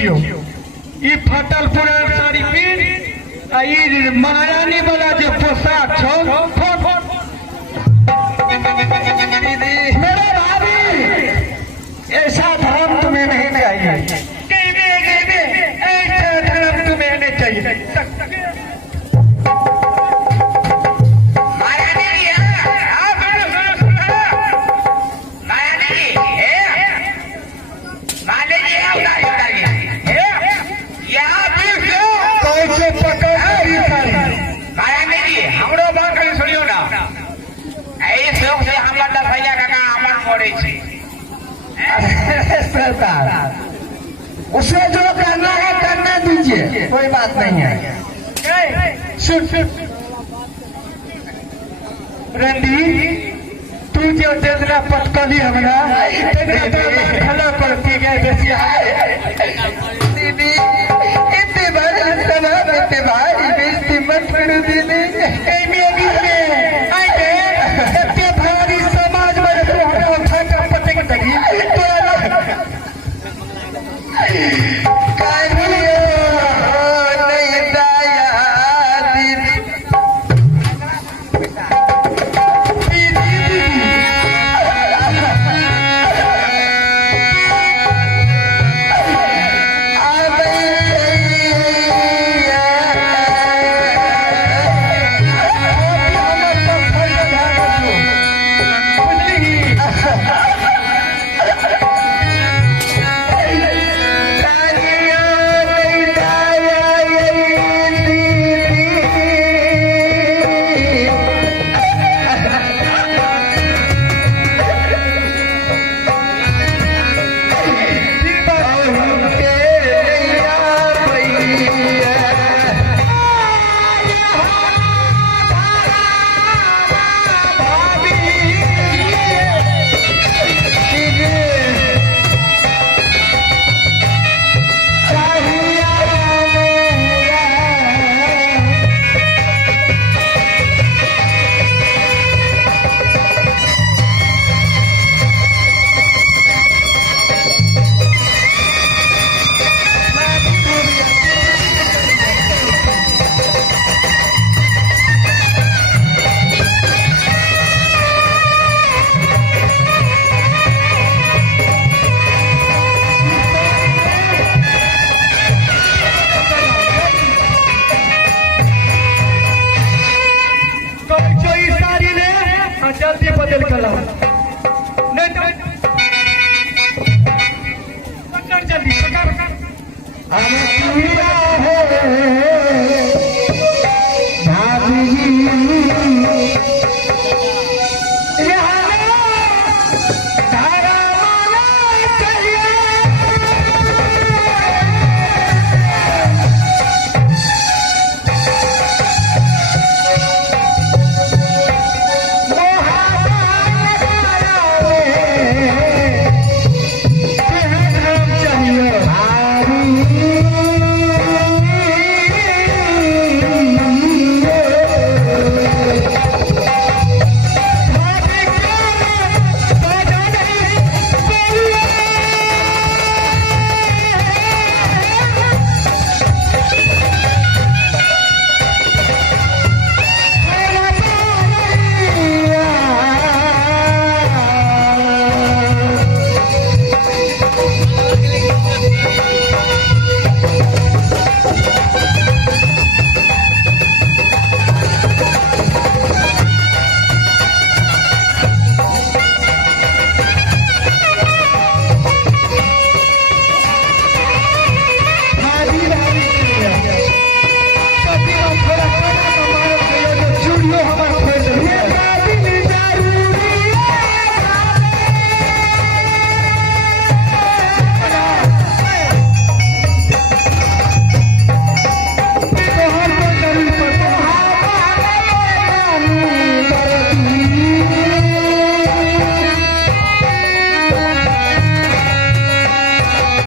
छियो ई फटल पुरान साड़ी पीन आ ई महारानी वाला जो पोशाक छो मेरे भाभी ऐसा धर्म तुम्हें नहीं चाहिए ऐसा धर्म तुम्हें नहीं चाहिए उसे जो करना है करने दीजिए, कोई बात नहीं है। सुन रणधीर, तू जो जितना पटकली हमरा खला करती गए दीदी इतने बार सलाम इतने बार बेइज्जती मत करो दीदी इतने भारी समाज में तोहरा उठा पटक दगी जल्दी बदल कर लाओ नहीं जल्दी